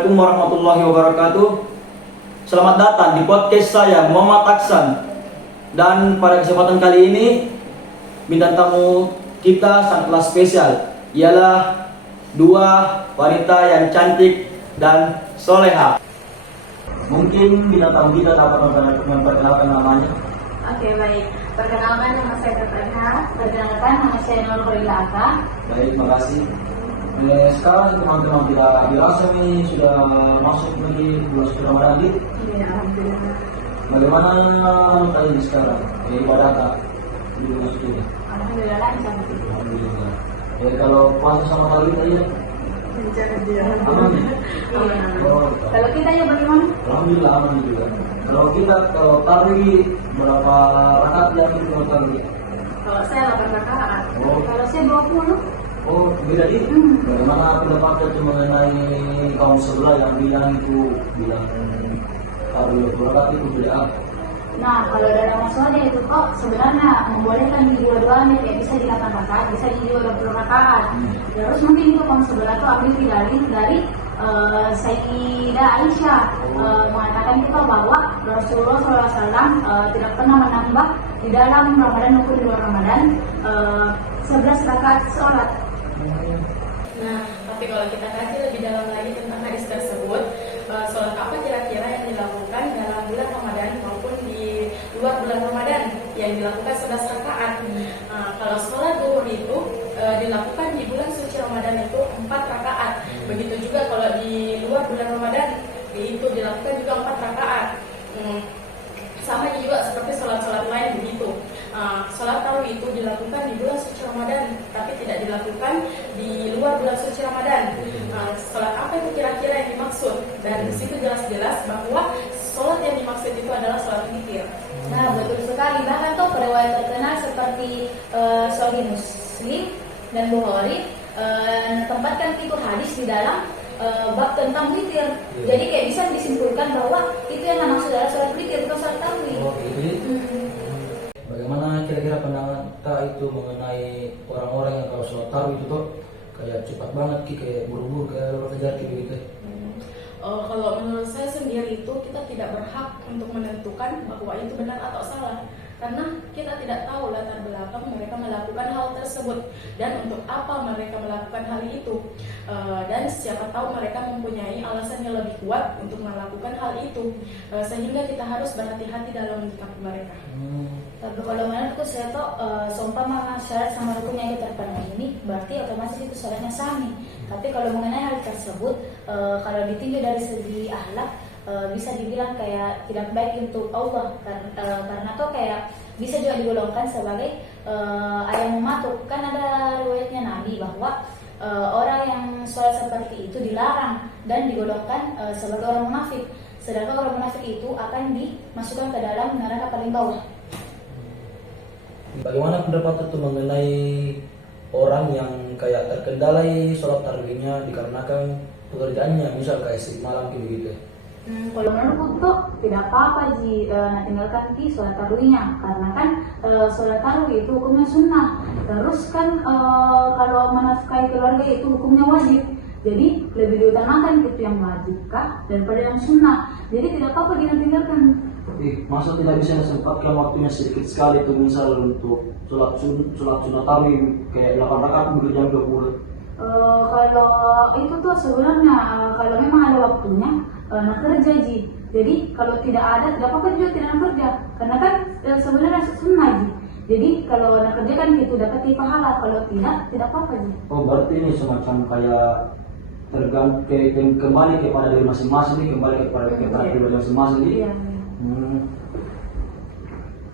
Assalamualaikum warahmatullahi wabarakatuh. Selamat datang di podcast saya Muhammad Aksan. Dan pada kesempatan kali ini bintang tamu kita sangatlah spesial, ialah dua wanita yang cantik dan soleha. Mungkin bintang tamu kita dapat memperkenalkan namanya. Oke, baik. Perkenalkan, nama saya Katrina. Perkenalkan, nama saya Nur Khorila Aka. Baik, terima kasih. Sekarang teman-teman kita dirasa ini sudah masuk di bulan suci Ramadan. Iya, alhamdulillah. Bagaimana kalian sekarang ibadah di bulan suci ini? Alhamdulillah lancar. Alhamdulillah. Kalau puasa sama tarawih tadi ya? Aman ya? Oh, Kalau kita ya bagaimana? Alhamdulillah aman juga. Kalau tarawih berapa rakaat yang kita tarawih? Kalau saya 8 rakaat. Oh. Kalau saya 20. Oh, beda ini. Bagaimana pendapatnya itu mengenai kaum sebelah yang bilang tarawih 20 rakaat itu beda? Nah, kalau dalam masalahnya itu kok sebenarnya membolehkan di dua-duanya, kayak bisa di 8 rakaat, bisa di 20 rakaat. Terus mungkin itu kaum sebelah itu ambil dari Sayyidah Aisyah mengatakan juga bahwa Rasulullah SAW tidak pernah menambah di dalam Ramadan maupun di luar Ramadan 11 rakaat sholat. Nah, tapi kalau kita kaji lebih dalam lagi tentang hadis tersebut, sholat apa kira-kira yang dilakukan dalam bulan Ramadan maupun di luar bulan Ramadan yang dilakukan 11 rakaat. Kalau sholat zuhur itu dilakukan di bulan suci Ramadan itu 4 rakaat. Begitu juga kalau di luar bulan Ramadan itu dilakukan juga 4 rakaat. Sama juga seperti sholat-sholat lain begitu. Sholat tarawih itu dilakukan di bulan suci Ramadan, tapi tidak dilakukan di luar bulan suci Ramadan. Sholat apa itu kira-kira yang dimaksud? Dan di situ jelas-jelas bahwa sholat yang dimaksud itu adalah sholat witir. Nah, betul sekali. Bahkan tuh riwayat terkenal seperti Sahih Muslim dan Bukhari tempatkan itu hadis di dalam bab tentang witir. Jadi kayak bisa disimpulkan bahwa itu yang maksud adalah sholat witir, bukan sholat tarawih. Oh, gitu. Bagaimana kira-kira pandangan kita itu mengenai orang-orang yang kalau sholat tarawih itu tuh kayak cepat banget kayak buru-buru kayak orang kejar gitu. Kalau menurut saya sendiri itu kita tidak berhak untuk menentukan bahwa itu benar atau salah, karena kita tidak tahu latar belakang mereka melakukan hal tersebut dan untuk apa mereka melakukan hal itu, dan siapa tahu mereka mempunyai alasan yang lebih kuat untuk melakukan hal itu, sehingga kita harus berhati-hati dalam menyikapi mereka. Tapi kalau menurutku saya tuh seumpama syarat sama rukun yang kita terpenuhi ini berarti otomatis itu syaratnya sami. Tapi kalau mengenai hal tersebut, kalau ditinjau dari segi akhlak, bisa dibilang kayak tidak baik untuk Allah karena tuh kayak bisa juga digolongkan sebagai ayam mematuk. Kan ada riwayatnya Nabi bahwa orang yang sholat seperti itu dilarang dan digolongkan sebagai orang munafik. Sedangkan orang munafik itu akan dimasukkan ke dalam neraka paling bawah. Bagaimana pendapat itu mengenai orang yang kayak terkendalai sholat tarawihnya dikarenakan pekerjaannya, misal kayak shift malam gitu? Kalau menurutku tuh tidak apa-apa tinggalkan di sholat tarawihnya, karena kan sholat tarawih itu hukumnya sunnah. Terus kan kalau menafkahi keluarga itu hukumnya wajib. Jadi lebih diutamakan itu yang wajib kah daripada yang sunnah. Jadi tidak apa-apa tinggalkan. Tapi masa tidak bisa disempatkan waktunya sedikit sekali itu misal untuk sholat sunnah tarawih kayak 8 rakaat jam 20? Kalau itu tuh sebenarnya kalau memang ada waktunya nak kerja ji. Jadi kalau tidak ada tidak apa-apa juga tidak nak kerja, karena kan sebenarnya sunnah ji. Jadi kalau nak kerja kan itu dapat pahala, kalau tidak apa-apa ji. Oh, berarti ini semacam kayak kembali kepada diri masing-masing, kembali kepada diri masing-masing. Iya.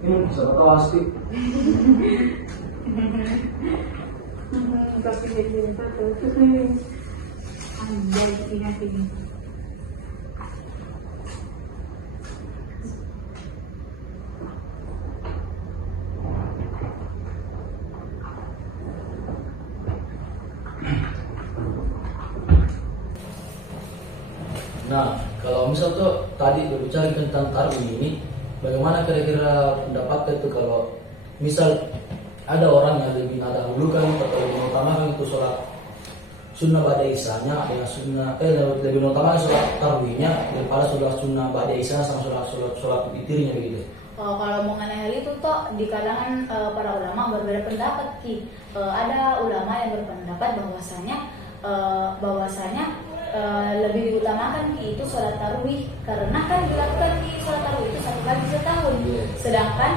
Ini bisa tahu pasti. Tapi jadi terus anjay ini. Nah, kalau misal tuh tadi berbicara tentang tarawih ini, bagaimana kira-kira pendapat itu kalau misal ada orang yang lebih dahulukan atau lebih mengutamakan itu sunnah ba'da isanya dengan sunnah lebih utama sholat tarawihnya daripada sunnah ba'da isya sama sholat witirnya begitu. Kalau mengenai hal itu toh di kalangan para ulama berbeda pendapat Ki. Ada ulama yang berpendapat bahwasanya lebih diutamakan Ki itu sholat tarawih karena kan dilakukan Ki sholat tarawih itu 1 kali setahun. Sedangkan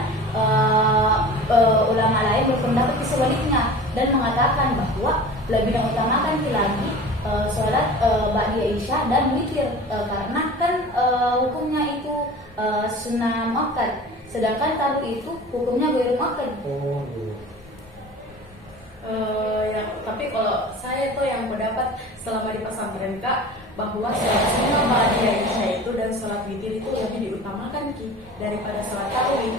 ulama lain berpendapat sebaliknya dan mengatakan bahwa lebih diutamakan Ki lagi sholat ba'da isya dan witir karena kan hukumnya itu sunnah muakkad, sedangkan tarawih itu hukumnya ghairu muakkad. Tapi kalau saya tuh yang mendapat selama di pesantren Kak, bahwa sholat sunnah ba'da isya itu dan sholat witir itu lebih diutamakan Ki daripada sholat tarawih.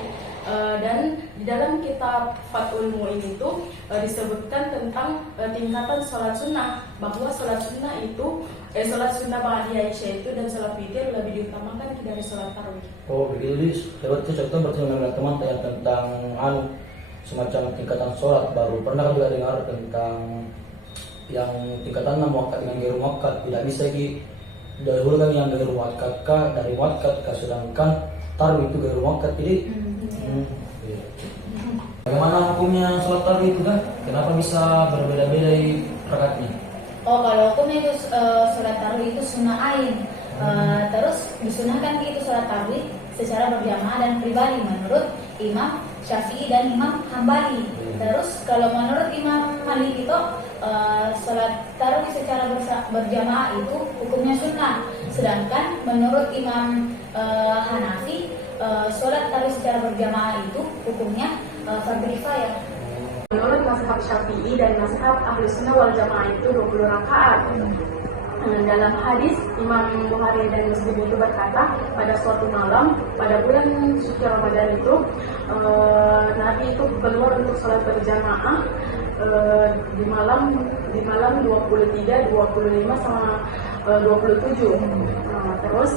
Dan di dalam kitab Fathul Mu'in itu disebutkan tentang tingkatan sholat sunnah, bahwa sholat sunnah itu sholat sunnah ba'da isya itu dan sholat witir lebih diutamakan dari sholat tarawih. Oh begitu, lewat itu contoh berarti teman tentang semacam tingkatan sholat baru. Pernah juga dengar tentang yang tingkatan muakkad dengan ghairu muakkad, tidak bisa didahulukan yang ghairu muakkad dari muakkad, sedangkan tarawih itu ghairu muakkad. Jadi bagaimana hukumnya sholat tarawih itu kan? Kenapa bisa berbeda-beda rakaatnya? Kalau hukumnya itu sholat tarawih itu sunnah ain. Terus disunahkan itu sholat tarawih secara berjamaah dan pribadi menurut Imam Syafi'i dan Imam Hambali. Terus kalau menurut Imam Malik itu sholat tarawih secara berjamaah itu hukumnya sunnah. Sedangkan menurut Imam Hanafi sholat tarawih secara berjamaah itu hukumnya fardhu kifayah. Menurut mazhab Syafi'i dan mazhab Ahlus Sunnah wal Jamaah itu 20 rakaat. Dalam hadis Imam Bukhari dan Muslim itu berkata, pada suatu malam pada bulan suci Ramadan itu Nabi itu keluar untuk sholat berjamaah di malam 23, 25 sama 27. Terus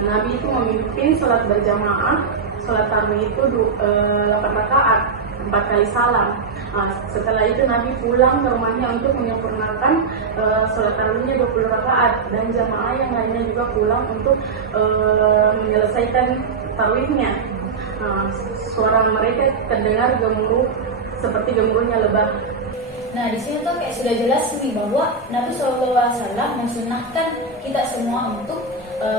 Nabi itu memimpin sholat berjamaah, sholat tarawih itu 8 rakaat, 4 kali salam. Setelah itu Nabi pulang ke rumahnya untuk menyempurnakan sholat tarawihnya 20 rakaat, dan jamaah yang lainnya juga pulang untuk menyelesaikan tarawihnya. Suara mereka terdengar gemuruh seperti gemuruhnya lebah. Nah di sini tuh kayak sudah jelas nih bahwa Nabi SAW mensunahkan kita semua untuk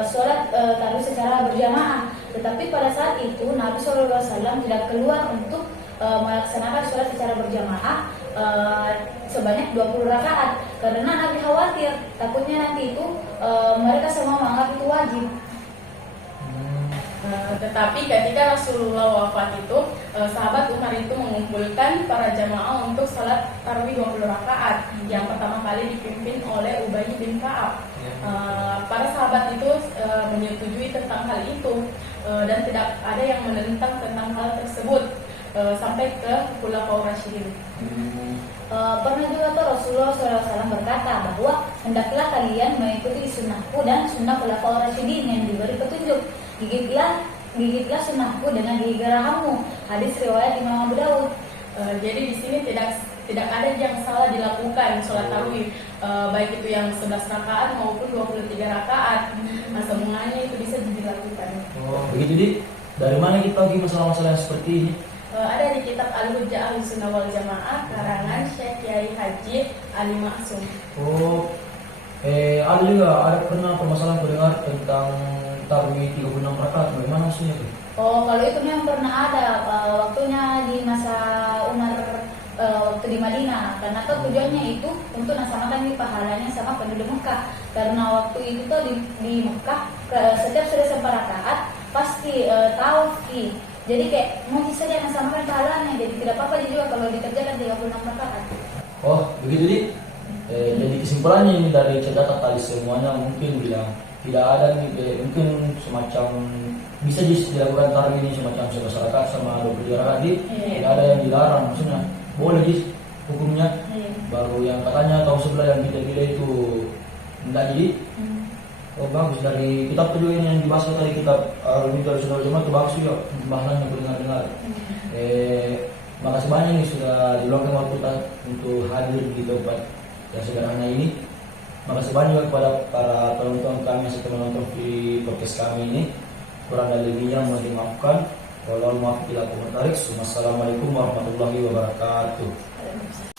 sholat tarawih secara berjamaah. Tetapi pada saat itu Nabi SAW tidak keluar untuk melaksanakan sholat secara berjamaah sebanyak 20 rakaat karena Nabi khawatir takutnya nanti itu mereka semua menganggap itu wajib. Tetapi ketika Rasulullah wafat itu, sahabat Umar itu mengumpulkan para jamaah untuk sholat tarawih 20 rakaat yang pertama kali dipimpin oleh Ubay bin Ka'ab. Para sahabat itu menyetujui tentang hal itu dan tidak ada yang menentang tentang hal tersebut sampai ke Khulafaur Rasyidin. Pernah juga tuh Rasulullah SAW berkata bahwa hendaklah kalian mengikuti sunnahku dan sunnah Khulafaur Rasyidin yang diberi petunjuk. Gigitlah sunnahku dengan gigi geraham. Hadis riwayat Imam Abu Daud. Jadi di sini tidak ada yang salah dilakukan sholat tarawih, baik itu yang 11 rakaat maupun 23 rakaat. Semuanya itu bisa dilakukan. Oh, begitu Di. Dari mana kita tahu masalah-masalah yang seperti ini? Ada di kitab Al-Hujjah Ahlus Sunnah wal Jamaah karangan Syekh Kiai Haji Ali Maksum. Oh, ada pernah permasalahan mendengar tentang tarawih 36 rakaat. Bagaimana maksudnya itu? Kalau itu memang pernah ada waktunya di masa Umar waktu di Madinah, karena tujuannya itu untuk nasamakan pahalanya sama penduduk Mekah. Karena waktu itu tuh di Mekah setiap sudah 9 rakaat pasti tawaf. Jadi kayak mau bisa dia nasamakan pahalanya, jadi tidak apa-apa juga kalau dikerjakan 36 rakaat. Oh begitu Di. Jadi kesimpulannya ini dari catatan tadi semuanya mungkin bilang tidak ada nih, mungkin semacam bisa dilakukan tarawih ini semacam 11 rakaat sama 23 rakaat Di. Tidak ada yang dilarang, maksudnya boleh Di hukumnya. Baru yang katanya tahun sebelah yang kita itu tidak Di. Oh bagus, dari kitab kedua ini yang dibahas tadi, kitab Al-Hujjah Sunnah Jamaah itu bagus juga bahasannya aku dengar. Makasih banyak nih sudah diluangkan waktu untuk hadir di tempat yang sederhana ini. Makasih banyak kepada para penonton kami yang sudah menonton di podcast kami ini. Kurang dan lebihnya mohon dimaafkan. Walau maaf bila komentar. Wassalamualaikum warahmatullahi wabarakatuh.